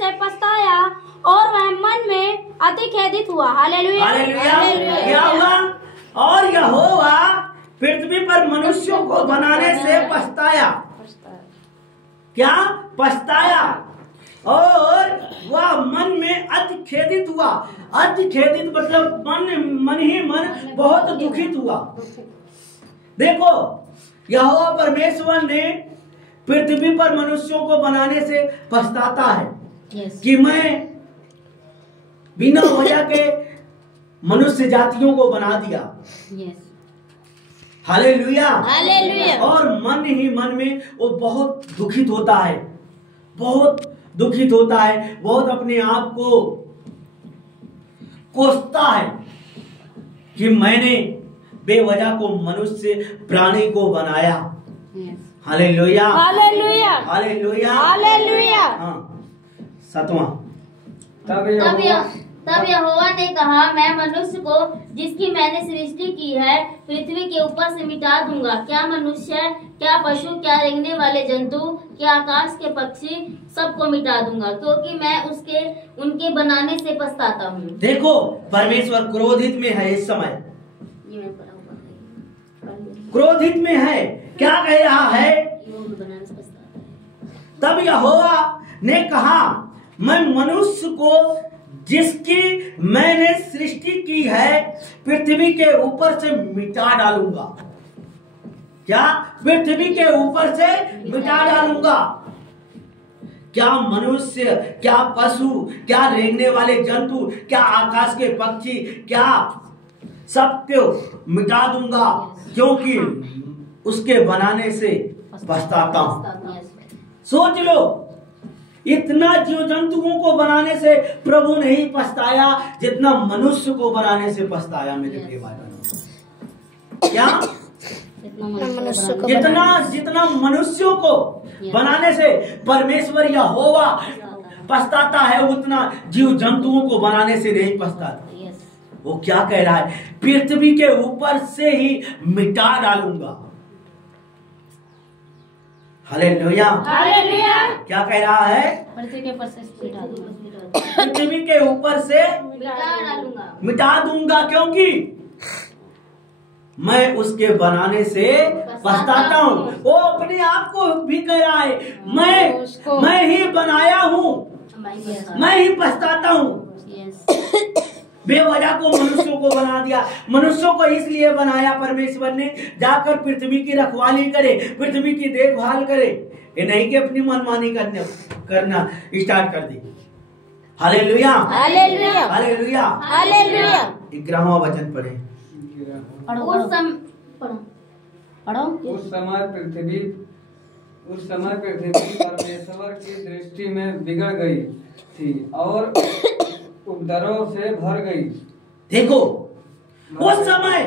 से पछताया और वह मन में अति खेदित हुआ। हालेलुया। हालेलुया। क्या हुआ? और यहोवा पृथ्वी पर मनुष्यों को बनाने से पछताया। क्या? पछताया। और वह मन में अति खेदित हुआ। अति खेदित मतलब मन बहुत दुखित हुआ। देखो, यहोवा परमेश्वर ने पृथ्वी पर मनुष्यों को बनाने से पछताता है कि मैं बिना वजह के मनुष्य जातियों को बना दिया। हालेलुया। हालेलुया। और मन ही मन में वो बहुत दुखित होता है, बहुत दुखित होता है, बहुत अपने आप को कोसता है कि मैंने बेवजह को मनुष्य प्राणी को बनाया। हालेलुया। हालेलुया। हालेलुया। हालेलुया। हाँ, 7वां। तब यहोवा ने कहा, मैं मनुष्य को जिसकी मैंने सृष्टि की है पृथ्वी के ऊपर से मिटा दूंगा। क्या मनुष्य, क्या पशु, क्या रेंगने वाले जंतु, क्या आकाश के पक्षी, सबको मिटा दूंगा, क्योंकि मैं उनके बनाने से पछताता हूँ। देखो, परमेश्वर क्रोधित में है इस समय, क्रोधित में है। क्या कह रहा है? तब यहोवा ने कहा, मैं मनुष्य को जिसकी मैंने सृष्टि की है पृथ्वी के ऊपर से मिटा डालूंगा। क्या? पृथ्वी के ऊपर से मिटा डालूंगा। क्या मनुष्य, क्या पशु, क्या रेंगने वाले जंतु, क्या आकाश के पक्षी, क्या सबको मिटा दूंगा, क्योंकि उसके बनाने से पछताता हूं। सोच लो, इतना जीव जंतुओं को बनाने से प्रभु ने ही पछताया जितना मनुष्य को बनाने से पछताया। मेरे प्रिय भाई बहनों, क्या? जितना मनुष्यों को बनाने से परमेश्वर यहोवा पछताता है, उतना जीव जंतुओं को बनाने से नहीं पछताता। वो क्या कह रहा है? पृथ्वी के ऊपर से ही मिटा डालूंगा। हालेलुया। हालेलुया। क्या कह रहा है? पृथ्वी के ऊपर से मिटा दूंगा। पृथ्वी के ऊपर से मिटा दूंगा, क्योंकि मैं उसके बनाने से पछताता हूँ। वो अपने आप को भी कह रहा है, मैं ही बनाया हूँ, मैं ही पछताता हूँ। बेवजह को मनुष्यों को बना दिया। मनुष्यों को इसलिए बनाया परमेश्वर ने, जाकर पृथ्वी की रखवाली करे, पृथ्वी की देखभाल करे। ये नहीं कि अपनी मनमानी करना स्टार्ट कर दी। हालेलुया। हालेलुया। हालेलुया। हालेलुया। 11वां वचन पढ़े। उस समय पृथ्वी परमेश्वर की दृष्टि में बिगड़ गई थी और उपद्रव से भर गई। देखो, उस समय,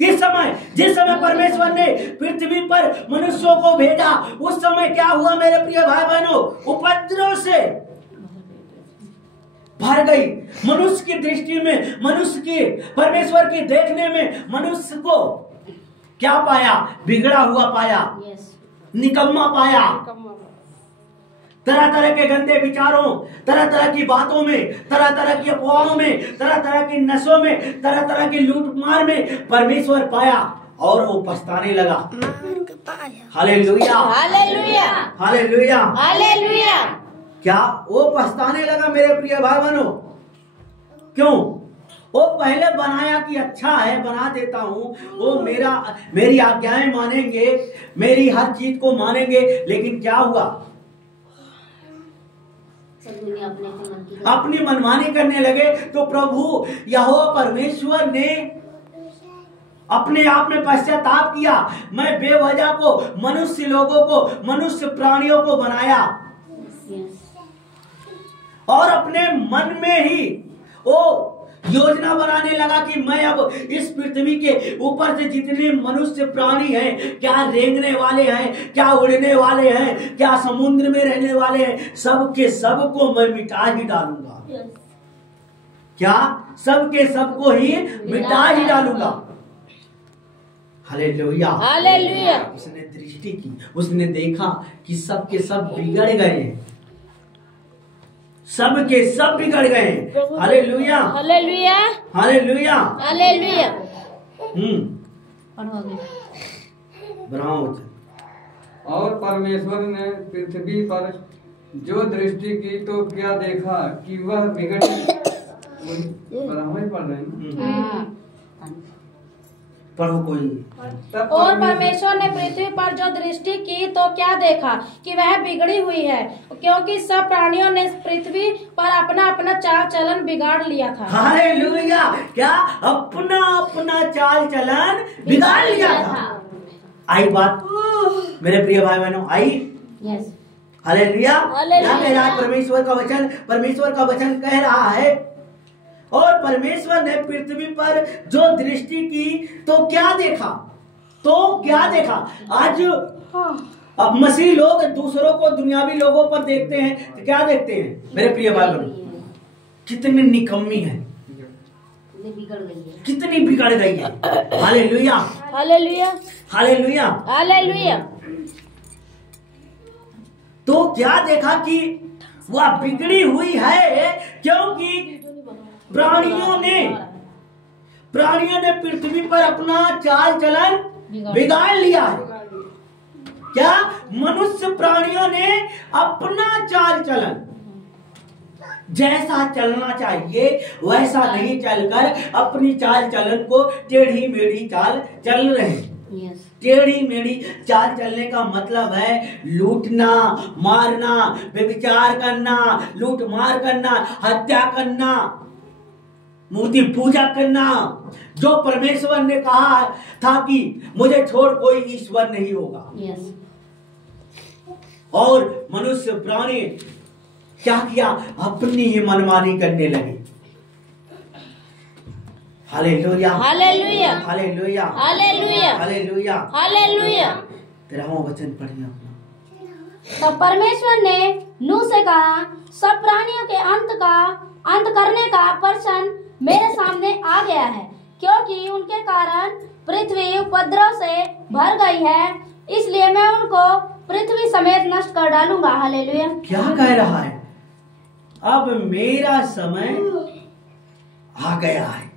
जिस समय परमेश्वर ने पृथ्वी पर मनुष्यों को भेजा, उस समय क्या हुआ मेरे प्रिय भाई बहनों? उपद्रव से भर गई। मनुष्य की दृष्टि में, मनुष्य की, परमेश्वर की देखने में मनुष्य को क्या पाया? बिगड़ा हुआ पाया, निकम्मा पाया। तरह तरह के गंदे विचारों, तरह तरह की बातों में, तरह तरह की अफवाहों में, तरह तरह की नशों में, तरह तरह की लूट मार में परमेश्वर पाया और वो पछताने लगा। हालेलुया। हालेलुया। हालेलुया। हालेलुया। क्या? वो पछताने लगा मेरे प्रिय भाई बहनों। क्यों? वो पहले बनाया कि अच्छा है, बना देता हूँ, वो मेरी आज्ञाएं मानेंगे, मेरी हर चीज को मानेंगे, लेकिन क्या हुआ? अपनी मनमानी करने लगे। तो प्रभु यहोवा परमेश्वर ने अपने आप में पश्चाताप किया। मैं बेवजह को मनुष्य लोगों को, मनुष्य प्राणियों को बनाया और अपने मन में ही वो योजना बनाने लगा कि मैं अब इस पृथ्वी के ऊपर से जितने मनुष्य प्राणी हैं, क्या रेंगने वाले हैं, क्या उड़ने वाले हैं, क्या समुद्र में रहने वाले हैं, सबके सबको मैं मिटा ही डालूंगा। क्या? सबके सबको ही मिटा ही डालूंगा। हालेलुया। हालेलुया। उसने दृष्टि की, उसने देखा कि सबके सब बिगड़ गए हैं। सब के सब बिगड़ गए। Hallelujah, hallelujah, hallelujah, hallelujah. ब्राह्मण। और परमेश्वर ने पृथ्वी पर जो दृष्टि की तो क्या देखा कि वह बिगड़ ब्राह्मण पढ़ रहे हैं। पढ़ो कोई। तब और परमेश्वर ने पृथ्वी पर जो दृष्टि की तो क्या देखा कि वह बिगड़ी हुई है, क्योंकि सब प्राणियों ने पृथ्वी पर अपना अपना चाल चलन बिगाड़ लिया था। हालेलुया, क्या अपना अपना चाल चलन बिगाड़ लिया था। आई बात मेरे प्रिय भाई बहनों, आई। यस। हालेलुया। हालेलुया। क्या कह रहा है परमेश्वर का वचन? परमेश्वर का वचन कह रहा है, और परमेश्वर ने पृथ्वी पर जो दृष्टि की तो क्या देखा, तो क्या देखा। आज अब मसीह लोग दूसरों को दुनियावी लोगों पर देखते हैं तो क्या देखते हैं मेरे प्रिय भाई बहनों? कितनी निकम्मी है, बिगड़ गई है, कितनी बिगड़ गई है। Hallelujah, hallelujah, hallelujah, hallelujah. तो क्या देखा कि वह बिगड़ी हुई है, क्योंकि प्राणियों ने पृथ्वी पर अपना चाल चलन बिगाड़ लिया है। क्या मनुष्य प्राणियों ने अपना चाल चलन जैसा चलना चाहिए वैसा नहीं चलकर अपनी चाल चलन को टेढ़ी मेढ़ी चाल चल रहे हैं। यस। टेढ़ी मेढ़ी चाल चलने का मतलब है लूटना, मारना, व्यभिचार करना, लूट मार करना, हत्या करना, मूर्ति पूजा करना। जो परमेश्वर ने कहा था कि मुझे छोड़ कोई ईश्वर नहीं होगा। यस। और मनुष्य प्राणी क्या किया, अपनी ही मनमानी करने लगे। Hallelujah, hallelujah, hallelujah, hallelujah, hallelujah. Hallelujah. 13वां वचन पढ़िए अपना। तब परमेश्वर ने नूह से कहा, सब प्राणियों के अंत करने का प्रश्न मेरे सामने आ गया है, क्योंकि उनके कारण पृथ्वी उपद्रव से भर गई है, इसलिए मैं उनको पृथ्वी समेत नष्ट कर डालूंगा। हालेलुया। क्या कह रहा है? अब मेरा समय आ गया है।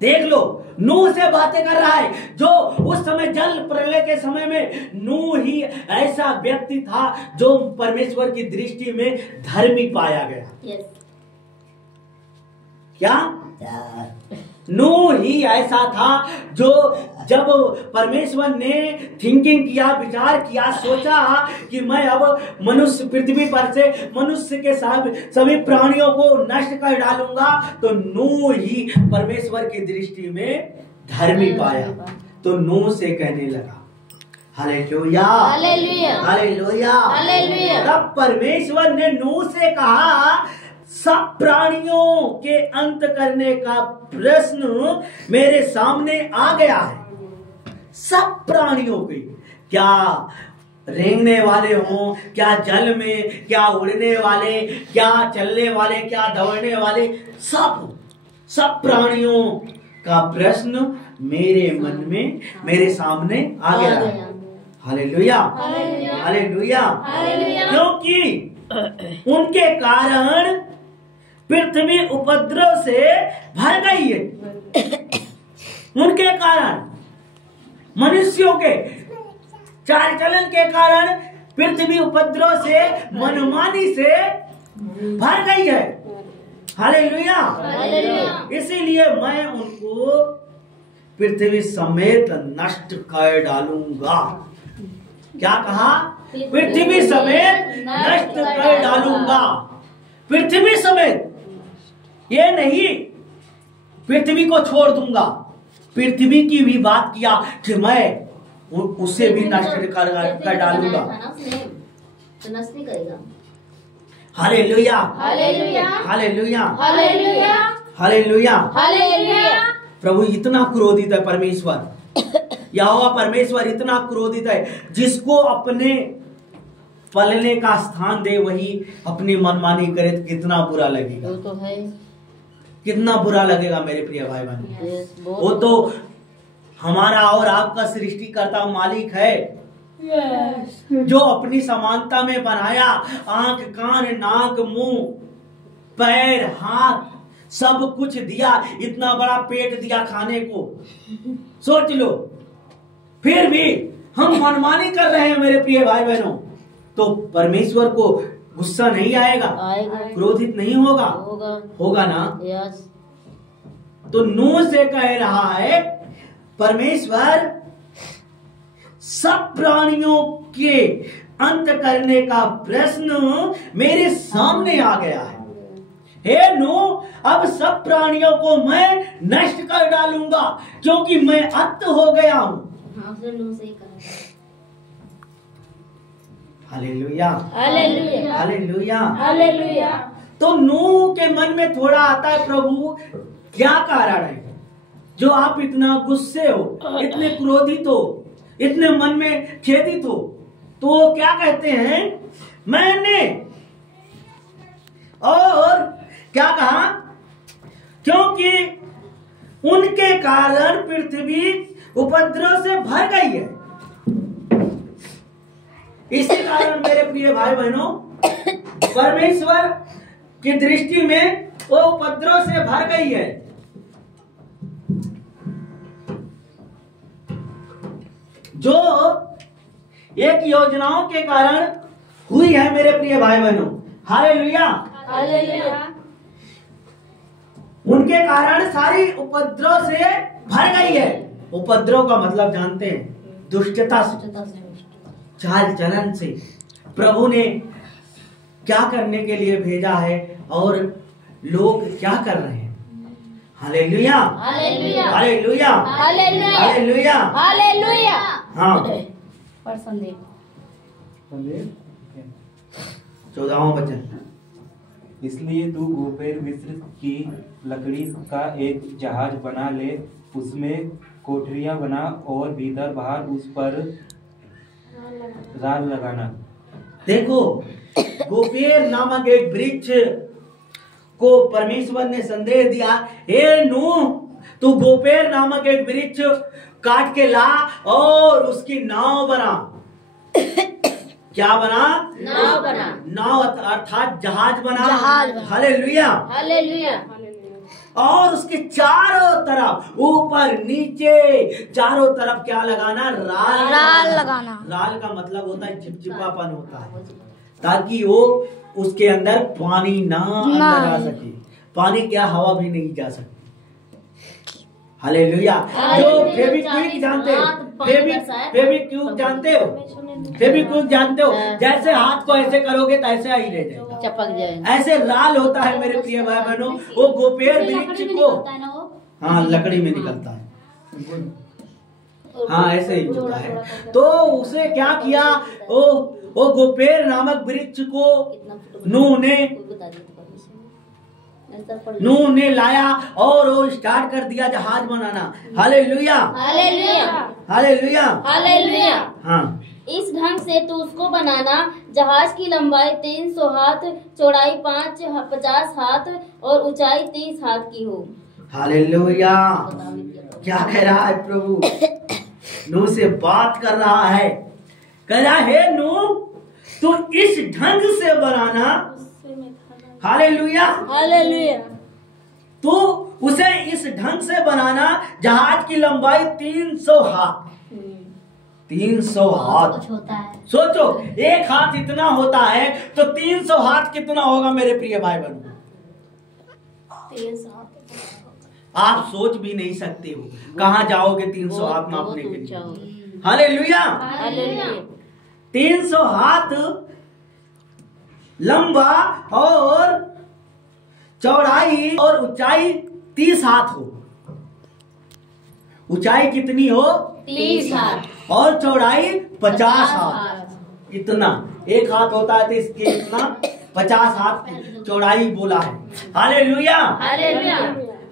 देख लो, नूह से बातें कर रहा है, जो उस समय जल प्रलय के समय में नूह ही ऐसा व्यक्ति था जो परमेश्वर की दृष्टि में धर्मी पाया गया। यस। क्या नूह ही ऐसा था जो जब परमेश्वर ने थिंकिंग किया, विचार किया, सोचा कि मैं अब मनुष्य पृथ्वी पर से मनुष्य के साथ सभी प्राणियों को नष्ट कर डालूंगा, तो नूह ही परमेश्वर की दृष्टि में धर्मी पाया। तो नूह से कहने लगा, हालेलुया, हालेलुया, हालेलुया, हालेलुया। तब परमेश्वर ने नूह से कहा, सब प्राणियों के अंत करने का प्रश्न मेरे सामने आ गया है। सब प्राणियों के, क्या रेंगने वाले हों, क्या जल में, क्या उड़ने वाले, क्या चलने वाले, क्या दौड़ने वाले, सब प्राणियों का प्रश्न मेरे मन में, मेरे सामने आ गया है। Hallelujah, hallelujah, hallelujah. क्योंकि उनके कारण पृथ्वी उपद्रव से भर गई है। उनके कारण, मनुष्यों के चाल चलन के कारण पृथ्वी उपद्रव से, मनमानी से भर गई है। हालेलुया, इसीलिए मैं उनको पृथ्वी समेत नष्ट कर डालूंगा। क्या कहा? पृथ्वी समेत नष्ट कर डालूंगा। पृथ्वी समेत, ये नहीं पृथ्वी को छोड़ दूंगा, पृथ्वी की भी बात किया कि मैं उसे भी नष्ट कर डालूंगा। तो नष्ट नहीं करेगा। Hallelujah, hallelujah, hallelujah, hallelujah, hallelujah. Hallelujah. प्रभु इतना क्रोधित है, परमेश्वर यहोवा परमेश्वर इतना क्रोधित है, जिसको अपने पलने का स्थान दे वही अपनी मनमानी करे तो कितना बुरा लगेगा। वो तो है। कितना बुरा लगेगा मेरे प्रिय भाई बहन। वो तो हमारा और आपका सृष्टिकर्ता मालिक है, जो अपनी समानता में बनाया, आंख, कान, नाक, मुंह, पैर, हाथ, सब कुछ दिया, इतना बड़ा पेट दिया खाने को, सोच लो। फिर भी हम मनमानी कर रहे हैं मेरे प्रिय भाई बहनों, तो परमेश्वर को गुस्सा नहीं आएगा? क्रोधित नहीं होगा? होगा ना? यस। तो नूह से कह रहा है परमेश्वर सब प्राणियों के अंत करने का प्रश्न मेरे सामने आ गया है। हे नूह, अब सब प्राणियों को मैं नष्ट कर डालूंगा क्योंकि मैं अंत हो गया हूं। Hallelujah, hallelujah, hallelujah, hallelujah. तो नूह के मन में थोड़ा आता है, प्रभु क्या कारण है जो आप इतना गुस्से हो, इतने क्रोधित हो, इतने मन में खेदित हो? तो वो क्या कहते हैं, मैंने, और क्या कहा, क्योंकि उनके कारण पृथ्वी उपद्रव से भर गई है। इसी कारण मेरे प्रिय भाई बहनों, परमेश्वर की दृष्टि में वो उपद्रव से भर गई है। जो एक योजनाओं के कारण हुई है मेरे प्रिय भाई बहनों। Hallelujah, hallelujah. उनके कारण सारी उपद्रव से भर गई है। उपद्रव का मतलब जानते हैं, दुष्टता से, चाल चलन से। प्रभु ने क्या करने के लिए भेजा है और लोग क्या कर रहे हैं? Hallelujah, hallelujah, hallelujah, hallelujah, hallelujah, hallelujah. हाँ, पर संदेह 14वां वचन। इसलिए तू गोपेर मिस्र की लकड़ी का एक जहाज बना ले, उसमें कोठरियां बना और भीतर बाहर उस पर राल लगाना। देखो, गोपेर नामक एक वृक्ष को परमेश्वर ने संदेश दिया, हे नूह, तू गोपेर नामक एक वृक्ष काट के ला और उसकी नाव बना। क्या बना? नाव बना। नाव अर्थात जहाज बना। जहाज बना। हालेलुया। हालेलुया। और उसके चारों तरफ, ऊपर नीचे, चारों तरफ क्या लगाना? राल लगाना। राल का मतलब होता है चिपचिपापन होता है, ताकि वो उसके अंदर पानी ना अंदर आ सके। पानी क्या, हवा भी नहीं जा सकती। हालेलुया। जो फेविक्विक जानते हो, फेविक्विक जानते हो, फेविक्विक जानते हो, जैसे हाथ को ऐसे करोगे तो ऐसे ही रह जाएगा, चपक जाए। ऐसे लाल होता है मेरे प्रिय भाई बहनों। वो गोपेर वृक्ष को, हाँ, लकड़ी में निकलता है, हाँ, ऐसे ही होता है। तो उसे क्या किया, वो गोपेर नामक वृक्ष को नूह ने लाया और वो स्टार्ट कर दिया जहाज बनाना। Hallelujah, hallelujah, hallelujah, hallelujah. हाँ, इस ढंग से तू उसको बनाना, जहाज की लंबाई 300 हाथ, चौड़ाई 50 हाथ और ऊंचाई 30 हाथ की हो। हालेलुया। क्या कह रहा है प्रभु? नूह से बात कर रहा है, कह रहा है नूह, तू इस ढंग से बनाना। Hallelujah, hallelujah. तो उसे इस ढंग से बनाना, जहाज की लंबाई 300 हाथ। 300 हाथ कुछ होता है। सोचो, एक हाथ इतना होता है तो 300 हाथ कितना होगा मेरे प्रिय भाई बहनों? आप सोच भी नहीं सकते हो, कहां जाओगे 300 हाथ नापने के लिए। Hallelujah, hallelujah. 300 हाथ लंबा और चौड़ाई और ऊंचाई 30 हाथ हो। ऊंचाई कितनी हो? 30 हाथ और चौड़ाई 50 हाथ। इतना एक हाथ होता है तो इसके इतना 50 हाथ चौड़ाई बोला है। Hallelujah, hallelujah,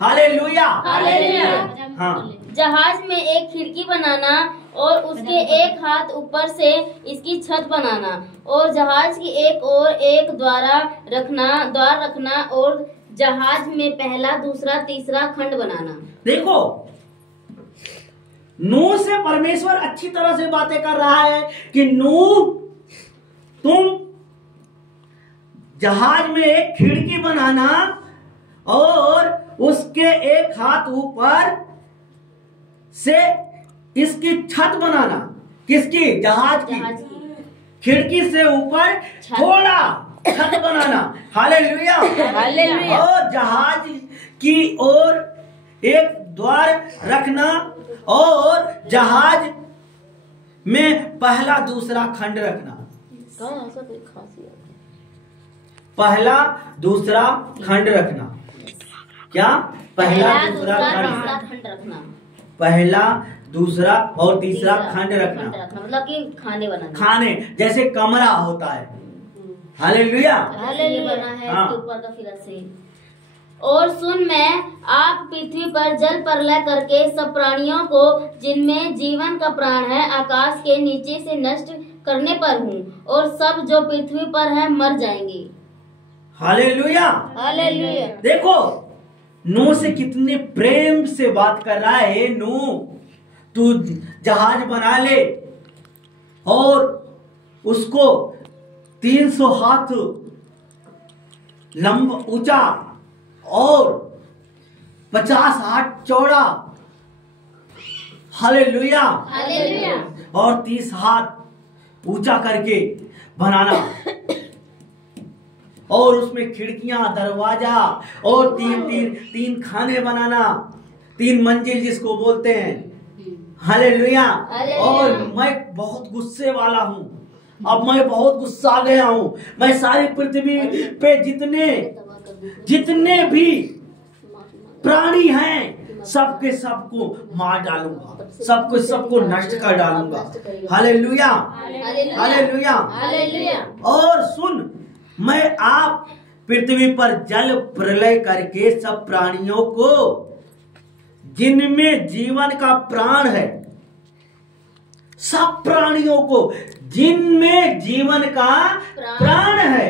hallelujah, hallelujah. हाँ, जहाज में एक खिड़की बनाना और उसके एक हाथ ऊपर से इसकी छत बनाना, और जहाज की एक ओर एक द्वार रखना और जहाज में पहला, दूसरा, तीसरा खंड बनाना। देखो, नूह से परमेश्वर अच्छी तरह से बातें कर रहा है कि नूह, तुम जहाज में एक खिड़की बनाना और उसके एक हाथ ऊपर से इसकी छत बनाना। किसकी? जहाज की। खिड़की से ऊपर थोड़ा छत बनाना। Hallelujah, hallelujah. और जहाज की ओर एक द्वार रखना और जहाज में पहला दूसरा खंड रखना। पहला दूसरा खंड रखना। क्या? पहला दूसरा खंड रखना। पहला दूसरा और तीसरा खंड रखना। मतलब कि खाने बनाना। खाने जैसे कमरा होता है। हालेलुया, हालेलुया बना है हाँ। इसके ऊपर का फिर से। और सुन, मैं आप पृथ्वी पर जल प्रलय करके सब प्राणियों को जिनमें जीवन का प्राण है आकाश के नीचे से नष्ट करने पर हूँ, और सब जो पृथ्वी पर है मर जाएंगे। Hallelujah, hallelujah. देखो नूह से कितने प्रेम से बात कर रहा है। नूह, तू जहाज बना ले और उसको 300 हाथ लंबा ऊंचा और 50 हाथ चौड़ा, हालेलुया, हालेलुया। और 30 हाथ ऊंचा करके बनाना, और उसमें खिड़कियां, दरवाजा और तीन खाने बनाना, 3 मंजिल जिसको बोलते हैं। हालेलुया। और मैं बहुत गुस्से वाला हूँ, अब मैं बहुत गुस्सा गया हूँ। मैं सारी पृथ्वी पे जितने भी प्राणी हैं सबके सबको मार डालूंगा, सबको नष्ट कर डालूंगा। Hallelujah, hallelujah, hallelujah. और सुन, मैं आप पृथ्वी पर जल प्रलय करके सब प्राणियों को जिनमें जीवन का प्राण है, सब प्राणियों को जिनमें जीवन का प्राण है,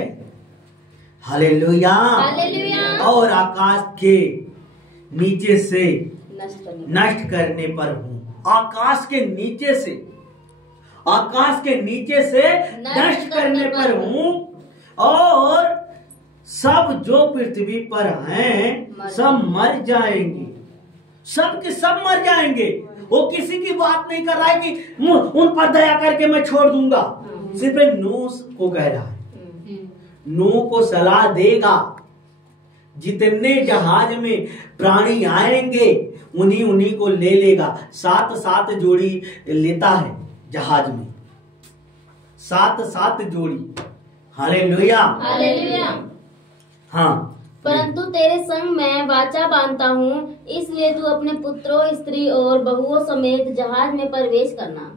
हालेलुया, हालेलुया। और आकाश के नीचे से नष्ट करने पर हूँ। आकाश के नीचे से नष्ट करने पर हूँ, और सब जो पृथ्वी पर हैं सब मर जाएंगे। सब के सब मर जाएंगे। वो किसी की बात नहीं कर रहा है कि उन पर दया करके मैं छोड़ दूंगा। सिर्फ नूह को कह रहा है। नूह को सलाह देगा, जितने जहाज में प्राणी आएंगे उन्हीं को ले लेगा। 7 जोड़ी लेता है जहाज में, 7 जोड़ी। Hallelujah, hallelujah. हाँ। परंतु तेरे संग मैं वाचा बांधता हूँ, इसलिए तू अपने पुत्रों, स्त्री और बहुओं समेत जहाज में प्रवेश करना।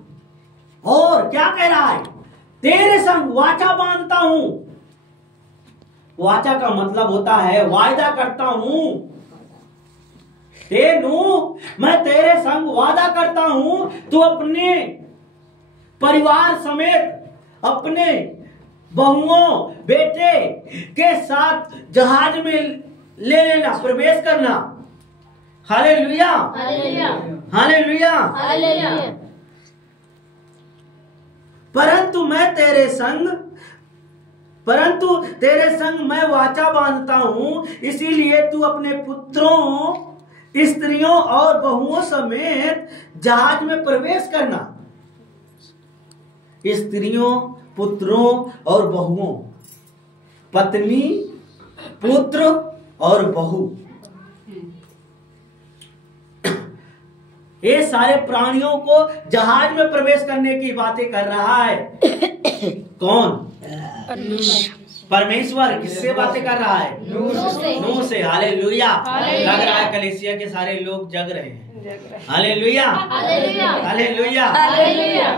और क्या कह रहा है? तेरे संग वाचा बांधता हूँ। वाचा का मतलब होता है वायदा करता हूँ। नूह, मैं तेरे संग वादा करता हूँ, तू अपने परिवार समेत अपने बहुओं, बेटे के साथ जहाज में ले लेना, प्रवेश करना। Hallelujah, hallelujah, hallelujah, hallelujah. परंतु तेरे संग मैं वाचा बांधता हूँ, इसीलिए तू अपने पुत्रों, स्त्रियों और बहुओं समेत जहाज में प्रवेश करना। स्त्रियों, पुत्रों और बहुओं, पत्नी, पुत्र और बहू, ये सारे प्राणियों को जहाज में प्रवेश करने की बातें कर रहा है। कौन? परमेश्वर। किससे बातें कर रहा है? नूह से। हालेलुया। लग रहा है कलीसिया के सारे लोग जग रहे हैं। Hallelujah, hallelujah, hallelujah, hallelujah.